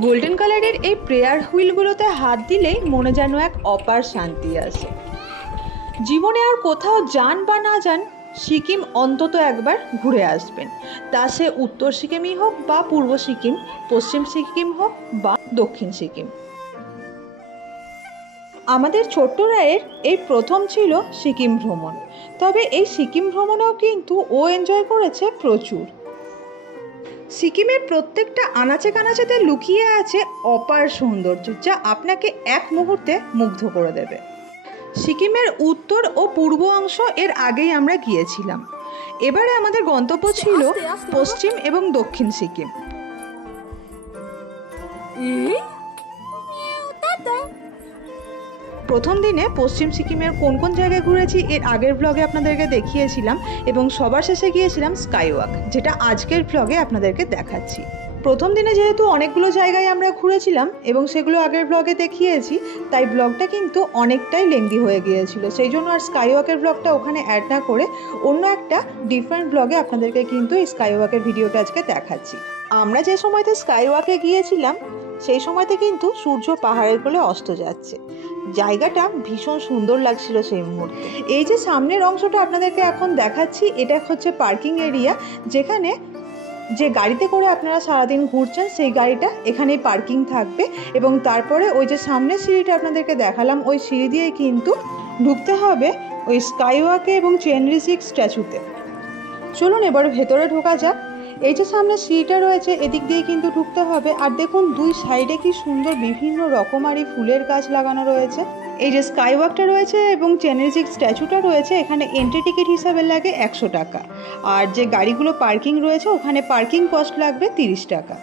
Golden কালারের এই prayer হুইলগুলোতে হাত দিলেই মনে যেন এক অপার শান্তি আসে। জীবনে আর কোথাও যান বা না যান, সিকিম অন্তত একবার ঘুরে আসবেন। তা সে উত্তর সিকিমই হোক বা পূর্ব সিকিম, পশ্চিম সিকিম হোক বা দক্ষিণ সিকিম। আমাদের ছোট্ট রায়ের এই প্রথম ছিল সিকিম ভ্রমণ। তবে এই সিকিম ভ্রমণেও কিন্তু ও এনজয় করেছে প্রচুর। সিকিমের প্রত্যেকটা আনাচে কানাচেতে লুকিয়ে আছে অপার সৌন্দর্য, যা আপনাকে এক মুহূর্তে মুগ্ধ করে দেবে। সিকিমের উত্তর ও পূর্ব অংশ এর আগেই আমরা গিয়েছিলাম। এবারে আমাদের গন্তব্য ছিল পশ্চিম এবং দক্ষিণ সিকিম। প্রথম দিনে পশ্চিম সিকিমের কোন কোন জায়গায় ঘুরেছি এর আগের ব্লগে আপনাদেরকে দেখিয়েছিলাম, এবং সবার শেষে গিয়েছিলাম স্কাই ওয়াক, যেটা আজকের ব্লগে আপনাদেরকে দেখাচ্ছি। প্রথম দিনে যেহেতু অনেকগুলো জায়গায় আমরা ঘুরেছিলাম এবং সেগুলো আগের ব্লগে দেখিয়েছি, তাই ব্লগটা কিন্তু অনেকটাই লেন্দি হয়ে গিয়েছিল। সেই জন্য আর স্কাই ওয়াকের ব্লগটা ওখানে অ্যাড না করে অন্য একটা ডিফারেন্ট ব্লগে আপনাদেরকে কিন্তু এই স্কাই ওয়াকের ভিডিওটা আজকে দেখাচ্ছি। আমরা যে সময়তে স্কাই ওয়াকে গিয়েছিলাম সেই সময়তে কিন্তু সূর্য পাহাড়ের কোলে অস্ত যাচ্ছে। জায়গাটা ভীষণ সুন্দর লাগছিল সেই মুহূর্তে। এই যে সামনের অংশটা আপনাদেরকে এখন দেখাচ্ছি, এটা হচ্ছে পার্কিং এরিয়া, যেখানে যে গাড়িতে করে আপনারা সারাদিন ঘুরছেন সেই গাড়িটা এখানেই পার্কিং থাকবে। এবং তারপরে ওই যে সামনের সিঁড়িটা আপনাদেরকে দেখালাম, ওই সিঁড়ি দিয়ে কিন্তু ঢুকতে হবে ওই স্কাই ওয়াকে এবং চেনরিজিক স্ট্যাচুতে। চলুন এবার ভেতরে ঢোকা যাক। এই যে সামনে সিঁড়িটা রয়েছে, এদিক দিয়ে কিন্তু ঢুকতে হবে। আর দেখুন দুই সাইডে কি সুন্দর বিভিন্ন রকমারি ফুলের গাছ লাগানো রয়েছে। এই যে স্কাই ওয়াকটা রয়েছে এবং চেনরিজিক স্ট্যাচুটা রয়েছে, এখানে এন্ট্রি টিকিট হিসাবে লাগে 100 টাকা। আর যে গাড়িগুলো পার্কিং রয়েছে ওখানে পার্কিং কস্ট লাগবে 30 টাকা।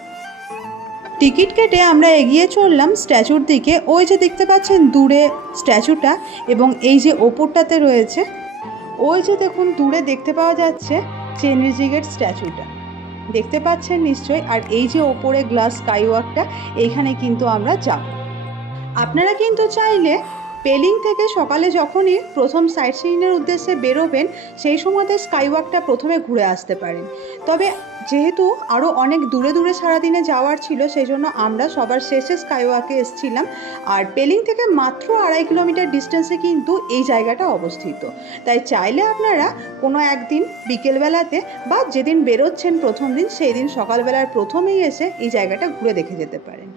টিকিট কেটে আমরা এগিয়ে চললাম স্ট্যাচুর দিকে। ওই যে দেখতে পাচ্ছেন দূরে স্ট্যাচুটা, এবং এই যে ওপরটাতে রয়েছে, ওই যে দেখুন দূরে দেখতে পাওয়া যাচ্ছে চেনরিজিকের স্ট্যাচুটা, দেখতে পাচ্ছেন নিশ্চয়ই। আর এই যে ওপরে গ্লাস স্কাই ওয়াকটা, এইখানে কিন্তু আমরা যাব। আপনারা কিন্তু চাইলে পেলিং থেকে সকালে যখনই প্রথম সাইট সিইংয়ের উদ্দেশ্যে বেরোবেন সেই সময়তে স্কাই ওয়াকটা প্রথমে ঘুরে আসতে পারেন। তবে যেহেতু আরও অনেক দূরে দূরে সারাদিনে যাওয়ার ছিল, সেই জন্য আমরা সবার শেষে স্কাই ওয়াকে এসেছিলাম। আর পেলিং থেকে মাত্র 2.5 কিলোমিটার ডিস্টেন্সে কিন্তু এই জায়গাটা অবস্থিত। তাই চাইলে আপনারা কোনো একদিন বিকেলবেলাতে বা যেদিন বেরোচ্ছেন প্রথম দিন, সেই দিন সকালবেলার প্রথমেই এসে এই জায়গাটা ঘুরে দেখে যেতে পারেন।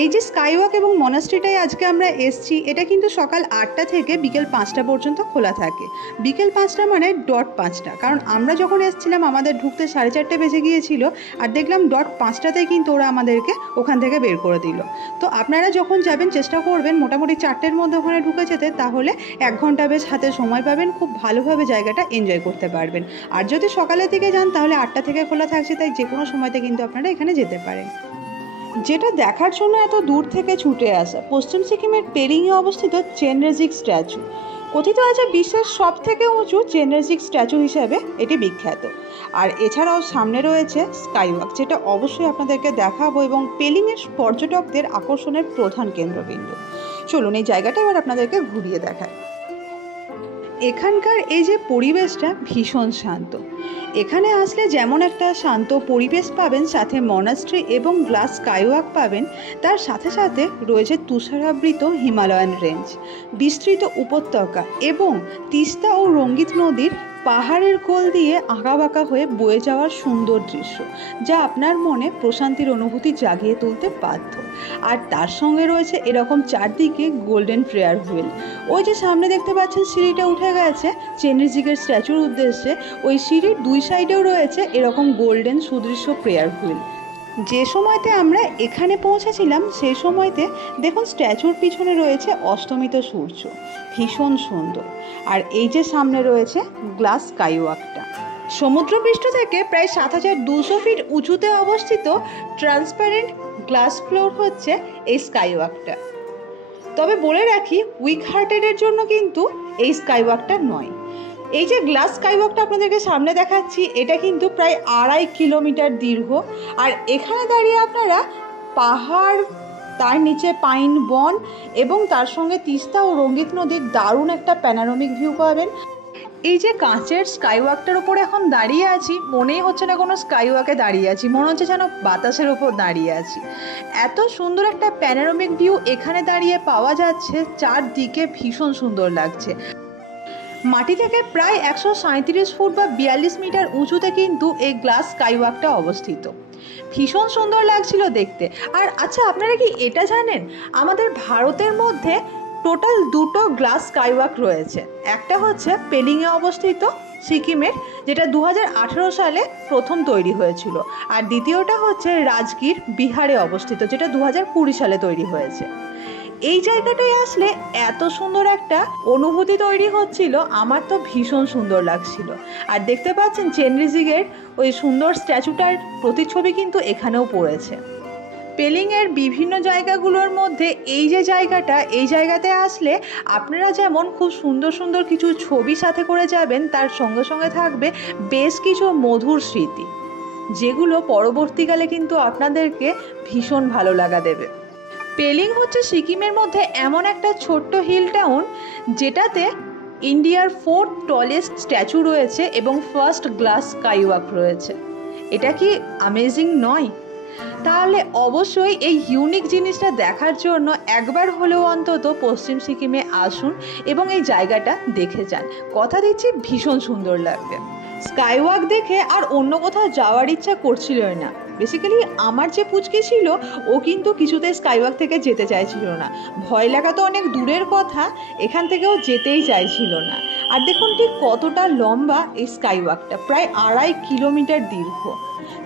এই যে স্কাই ওয়াক এবং মনাস্ট্রিটায় আজকে আমরা এসছি, এটা কিন্তু সকাল 8টা থেকে বিকেল 5টা পর্যন্ত খোলা থাকে। বিকেল 5টা মানে ডট 5টা, কারণ আমরা যখন এসেছিলাম আমাদের ঢুকতে 4:30 বেজে গিয়েছিল, আর দেখলাম ডট 5টাতেই কিন্তু ওরা আমাদেরকে ওখান থেকে বের করে দিল। তো আপনারা যখন যাবেন চেষ্টা করবেন মোটামুটি 4টের মধ্যে ওখানে ঢুকে যেতে, তাহলে 1 ঘন্টা বেশ হাতে সময় পাবেন, খুব ভালোভাবে জায়গাটা এনজয় করতে পারবেন। আর যদি সকালের দিকে যান তাহলে 8টা থেকে খোলা থাকছে, তাই যে কোনো সময়তে কিন্তু আপনারা এখানে যেতে পারেন। যেটা দেখার জন্য এত দূর থেকে ছুটে আসা, পশ্চিম সিকিমের পেলিংয়ে অবস্থিত চেনরিজিক স্ট্যাচু। কথিত আছে বিশ্বের সব থেকে উঁচু চেনরিজিক স্ট্যাচু হিসাবে এটি বিখ্যাত। আর এছাড়াও সামনে রয়েছে স্কাই ওয়াক, যেটা অবশ্যই আপনাদেরকে দেখাবো এবং পেলিংয়ের পর্যটকদের আকর্ষণের প্রধান কেন্দ্রবিন্দু। চলুন এই জায়গাটা এবার আপনাদেরকে ঘুরিয়ে দেখায়। এখানকার এই যে পরিবেশটা ভীষণ শান্ত। এখানে আসলে যেমন একটা শান্ত পরিবেশ পাবেন, সাথে মনাস্ট্রি এবং গ্লাস স্কাইওয়াক পাবেন, তার সাথে সাথে রয়েছে তুষারাবৃত হিমালয়ান রেঞ্জ, বিস্তৃত উপত্যকা এবং তিস্তা ও রঙ্গিত নদীর পাহাড়ের কোল দিয়ে আঁকাবাঁকা হয়ে বয়ে যাওয়ার সুন্দর দৃশ্য, যা আপনার মনে প্রশান্তির অনুভূতি জাগিয়ে তুলতে বাধ্য। আর তার সঙ্গে রয়েছে এরকম চারদিকে গোল্ডেন প্রেয়ার হুইল। ওই যে সামনে দেখতে পাচ্ছেন সিঁড়িটা উঠে গেছে চেনরিজিকের স্ট্যাচুর উদ্দেশ্যে, ওই সিঁড়ির দুই সাইডেও রয়েছে এরকম গোল্ডেন সুদৃশ্য প্রেয়ার হুইল। যে সময়তে আমরা এখানে পৌঁছেছিলাম সেই সময়তে দেখুন স্ট্যাচুর পিছনে রয়েছে অস্তমিত সূর্য, ভীষণ সুন্দর। আর এই যে সামনে রয়েছে গ্লাস স্কাইওয়াকটা, সমুদ্রপৃষ্ঠ থেকে প্রায় 7200 ফিট উঁচুতে অবস্থিত ট্রান্সপারেন্ট গ্লাস ফ্লোর হচ্ছে এই স্কাইওয়াকটা। তবে বলে রাখি, উইক হার্টেডের জন্য কিন্তু এই স্কাইওয়াকটা নয়। এই যে গ্লাস স্কাইওয়াকটা আপনাদেরকে সামনে দেখাচ্ছি, এটা কিন্তু প্রায় 2.5 কিলোমিটার দীর্ঘ। আর এখানে দাঁড়িয়ে আপনারা পাহাড়, তার নিচে পাইন বন এবং তার সঙ্গে তিস্তা ও রঙ্গিত নদীর দারুণ একটা প্যানোরামিক ভিউ পাবেন। এই যে কাঁচের স্কাইওয়াকটার উপরে এখন দাঁড়িয়ে আছি, মনেই হচ্ছে না কোনো স্কাইওয়াকে দাঁড়িয়ে আছি, মনে হচ্ছে যেন বাতাসের ওপর দাঁড়িয়ে আছি। এত সুন্দর একটা প্যানোরামিক ভিউ এখানে দাঁড়িয়ে পাওয়া যাচ্ছে, চারদিকে ভীষণ সুন্দর লাগছে। মাটি থেকে প্রায় 137 ফুট বা 42 মিটার উঁচুতে কিন্তু এই গ্লাস স্কাইওয়াকটা অবস্থিত। ভীষণ সুন্দর লাগছিল দেখতে। আর আচ্ছা, আপনারা কি এটা জানেন, আমাদের ভারতের মধ্যে টোটাল 2টো গ্লাস স্কাইওয়াক রয়েছে। একটা হচ্ছে পেলিংয়ে অবস্থিত সিকিমের, যেটা 2018 সালে প্রথম তৈরি হয়েছিল, আর দ্বিতীয়টা হচ্ছে রাজগীর বিহারে অবস্থিত, যেটা 2020 সালে তৈরি হয়েছে। এই জায়গাটায় আসলে এত সুন্দর একটা অনুভূতি তৈরি হচ্ছিল, আমার তো ভীষণ সুন্দর লাগছিল। আর দেখতে পাচ্ছেন চেনরিজিগের ওই সুন্দর স্ট্যাচুটার প্রতিচ্ছবি কিন্তু এখানেও পড়েছে। পেলিংয়ের বিভিন্ন জায়গাগুলোর মধ্যে এই যে জায়গাটা, এই জায়গাতে আসলে আপনারা যেমন খুব সুন্দর সুন্দর কিছু ছবি সাথে করে যাবেন, তার সঙ্গে সঙ্গে থাকবে বেশ কিছু মধুর স্মৃতি, যেগুলো পরবর্তীকালে কিন্তু আপনাদেরকে ভীষণ ভালো লাগা দেবে। পেলিং হচ্ছে সিকিমের মধ্যে এমন একটা ছোট্ট হিল টাউন, যেটাতে ইন্ডিয়ার 4th টলেস্ট স্ট্যাচু রয়েছে এবং ফার্স্ট গ্লাস স্কাইওয়াক রয়েছে। এটা কি অ্যামেজিং নয়? তাহলে অবশ্যই এই ইউনিক জিনিসটা দেখার জন্য একবার হলেও অন্তত পশ্চিম সিকিমে আসুন এবং এই জায়গাটা দেখে যান। কথা দিচ্ছি ভীষণ সুন্দর লাগবে। স্কাইওয়াক দেখে আর অন্য কোথাও যাওয়ার ইচ্ছা করছিলই না। বেসিক্যালি আমার যে পুচকি ছিল, ও কিন্তু কিছুতে স্কাইওয়াক থেকে যেতে চাইছিল না। ভয় লাগা তো অনেক দূরের কথা, এখান থেকেও যেতেই চাইছিল না। আর দেখুন ঠিক কতটা লম্বা এই স্কাইওয়াকটা, প্রায় 2.5 কিলোমিটার দীর্ঘ।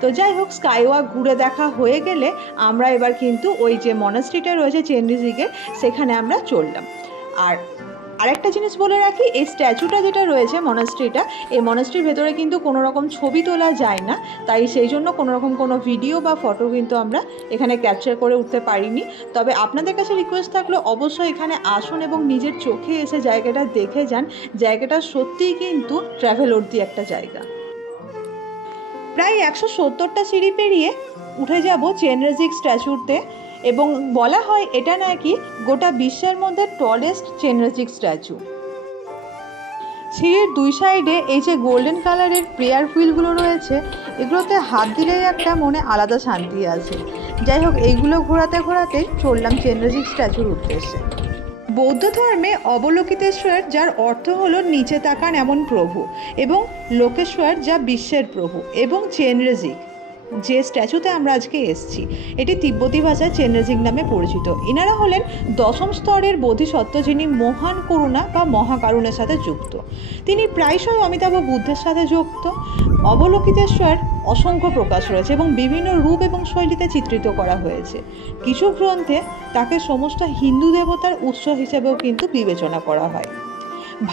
তো যাই হোক, স্কাইওয়াক ঘুরে দেখা হয়ে গেলে আমরা এবার কিন্তু ওই যে মনাস্ট্রিটা রয়েছে চেনরিজিগের, সেখানে আমরা চললাম। আর আরেকটা জিনিস বলে রাখি, এই স্ট্যাচুটা যেটা রয়েছে মনাস্ট্রিটা, এই মনাস্ট্রির ভেতরে কিন্তু কোনো রকম ছবি তোলা যায় না, তাই সেই জন্য কোনো রকম কোনো ভিডিও বা ফটো কিন্তু আমরা এখানে ক্যাপচার করে উঠতে পারিনি। তবে আপনাদের কাছে রিকোয়েস্ট থাকলো অবশ্যই এখানে আসুন এবং নিজের চোখে এসে জায়গাটা দেখে যান। জায়গাটা সত্যিই কিন্তু ট্র্যাভেলর্দি একটা জায়গা। প্রায় 170টা সিঁড়ি পেরিয়ে উঠে যাব চেনরিজিগ স্ট্যাচুতে, এবং বলা হয় এটা নাকি গোটা বিশ্বের মধ্যে টলেস্ট চেনরিজিগ স্ট্যাচু। সিঁড়ির 2 সাইডে এই যে গোল্ডেন কালারের প্রেয়ার হুইলগুলো রয়েছে, এগুলোতে হাত দিলেই একটা মনে আলাদা শান্তি আছে। যাই হোক, এইগুলো ঘোরাতে ঘোরাতেই চললাম চেনরিজিগ স্ট্যাচুর উদ্দেশ্যে। বৌদ্ধ ধর্মে অবলোকিতেশ্বর, যার অর্থ হলো নিচে তাকান এমন প্রভু, এবং লোকেশ্বর, যা বিশ্বের প্রভু, এবং চেনরিজিগ যে স্ট্যাচুতে আমরা আজকে এসেছি, এটি তিব্বতী ভাষায় চেনরিজিগ নামে পরিচিত। এনারা হলেন 10ম স্তরের বোধিসত্ত্ব, যিনি মহান করুণা বা মহাকারুণের সাথে যুক্ত। তিনি প্রায়শই অমিতাভ বুদ্ধের সাথে যুক্ত। অবলোকিতেশ্বর অসংখ্য প্রকাশ রয়েছে এবং বিভিন্ন রূপ এবং শৈলীতে চিত্রিত করা হয়েছে। কিছু গ্রন্থে তাকে সমস্ত হিন্দু দেবতার উৎস হিসেবেও কিন্তু বিবেচনা করা হয়।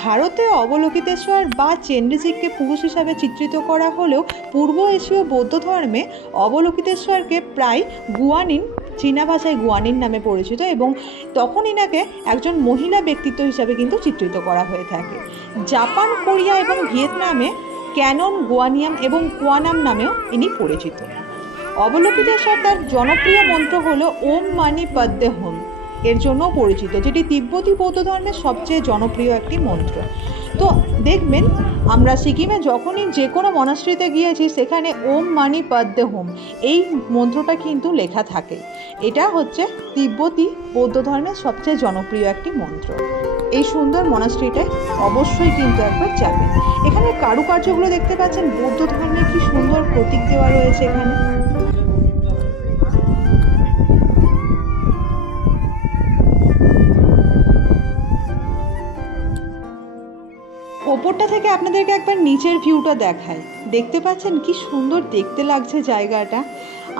ভারতে অবলোকিতেশ্বর বা চেনরিজিগকে পুরুষ হিসাবে চিত্রিত করা হলেও পূর্ব এশীয় বৌদ্ধ ধর্মে অবলোকিতেশ্বরকে প্রায় গুয়ানিন, চীনা ভাষায় গুয়ানিন নামে পরিচিত, এবং তখন ইনাকে একজন মহিলা ব্যক্তিত্ব হিসাবে কিন্তু চিত্রিত করা হয়ে থাকে। জাপান, কোরিয়া এবং ভিয়েতনামে ক্যানন, গুয়ানিয়াম এবং কুয়ানাম নামেও ইনি পরিচিত। অবলোকিতেশ্বর তার জনপ্রিয় মন্ত্র হলো ওম মানি পদ্মে হোম এর জন্য পরিচিত, যেটি তিব্বতী বৌদ্ধ ধর্মের সবচেয়ে জনপ্রিয় একটি মন্ত্র। তো দেখবেন, আমরা সিকিমে যখনই যে কোনো মনাস্ট্রিতে গিয়েছি, সেখানে ওম মানি পদ্মে হোম এই মন্ত্রটা কিন্তু লেখা থাকে। এটা হচ্ছে তিব্বতী বৌদ্ধ ধর্মের সবচেয়ে জনপ্রিয় একটি মন্ত্র। এই সুন্দর মনাস্ট্রিটায় অবশ্যই কিন্তু একবার যাবেন। এখানে কারুকার্যগুলো দেখতে পাচ্ছেন, বৌদ্ধ ধর্মের কি সুন্দর প্রতীক দেওয়া রয়েছে এখানে। ওপরটা থেকে আপনাদেরকে একবার নিচের ভিউটা দেখাই। দেখতে পাচ্ছেন কি সুন্দর দেখতে লাগছে জায়গাটা।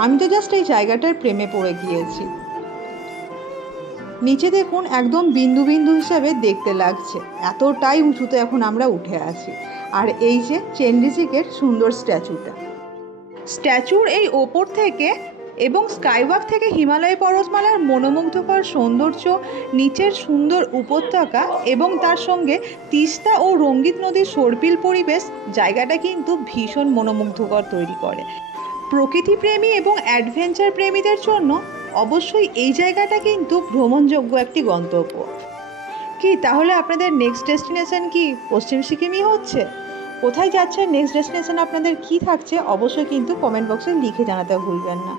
আমি তো জাস্ট এই জায়গাটার প্রেমে পড়ে গিয়েছি। নিচে দেখুন, একদম বিন্দু বিন্দু হিসাবে দেখতে লাগছে, এতটাই উঁচুতে এখন আমরা উঠে আছি। আর এই যে চেনরিজিগের সুন্দর স্ট্যাচুর এই ওপর থেকে এবং স্কাইওয়াক থেকে হিমালয় পর্বতমালার মনোমুগ্ধকর সৌন্দর্য, নিচের সুন্দর উপত্যকা এবং তার সঙ্গে তিস্তা ও রঙ্গিত নদীর সর্পিল পরিবেশ জায়গাটা কিন্তু ভীষণ মনোমুগ্ধকর তৈরি করে। প্রকৃতিপ্রেমী এবং অ্যাডভেঞ্চার প্রেমীদের জন্য অবশ্যই এই জায়গাটা কিন্তু ভ্রমণযোগ্য একটি গন্তব্য। কি তাহলে আপনাদের নেক্সট ডেস্টিনেশন কি পশ্চিম সিকিমই হচ্ছে? কোথায় যাচ্ছে নেক্সট ডেস্টিনেশন আপনাদের কি থাকছে অবশ্যই কিন্তু কমেন্ট বক্সে লিখে জানাতে ভুলবেন না।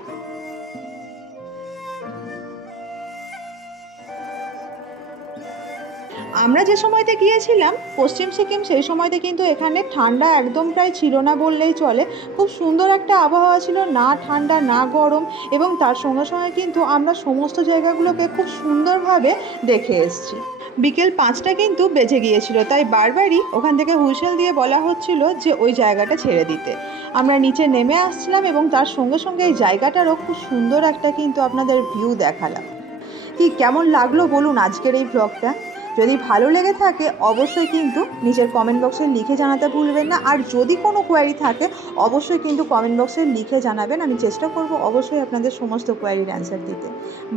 আমরা যে সময়তে গিয়েছিলাম পশ্চিম সিকিম সেই সময়তে কিন্তু এখানে ঠান্ডা একদম প্রায় ছিল না বললেই চলে। খুব সুন্দর একটা আবহাওয়া ছিল, না ঠান্ডা না গরম, এবং তার সঙ্গে সঙ্গে কিন্তু আমরা সমস্ত জায়গাগুলোকে খুব সুন্দরভাবে দেখে এসেছি। বিকেল 5টা কিন্তু বেজে গিয়েছিল, তাই বারবারই ওখান থেকে হুইসেল দিয়ে বলা হচ্ছিল যে ওই জায়গাটা ছেড়ে দিতে। আমরা নিচে নেমে আসছিলাম এবং তার সঙ্গে সঙ্গে এই জায়গাটারও খুব সুন্দর একটা কিন্তু আপনাদের ভিউ দেখালাম। কি কেমন লাগলো বলুন আজকের এই ব্লগটা? যদি ভালো লেগে থাকে অবশ্যই কিন্তু নিচের কমেন্ট বক্সে লিখে জানাতে ভুলবেন না। আর যদি কোনো কোয়ারি থাকে অবশ্যই কিন্তু কমেন্ট বক্সে লিখে জানাবেন, আমি চেষ্টা করব অবশ্যই আপনাদের সমস্ত কোয়ারির অ্যান্সার দিতে।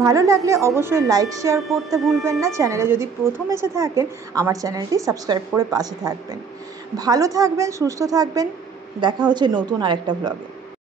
ভালো লাগলে অবশ্যই লাইক শেয়ার করতে ভুলবেন না। চ্যানেলে যদি প্রথম এসে থাকেন আমার চ্যানেলটি সাবস্ক্রাইব করে পাশে থাকবেন। ভালো থাকবেন, সুস্থ থাকবেন, দেখা হচ্ছে নতুন আরেকটা ব্লগে।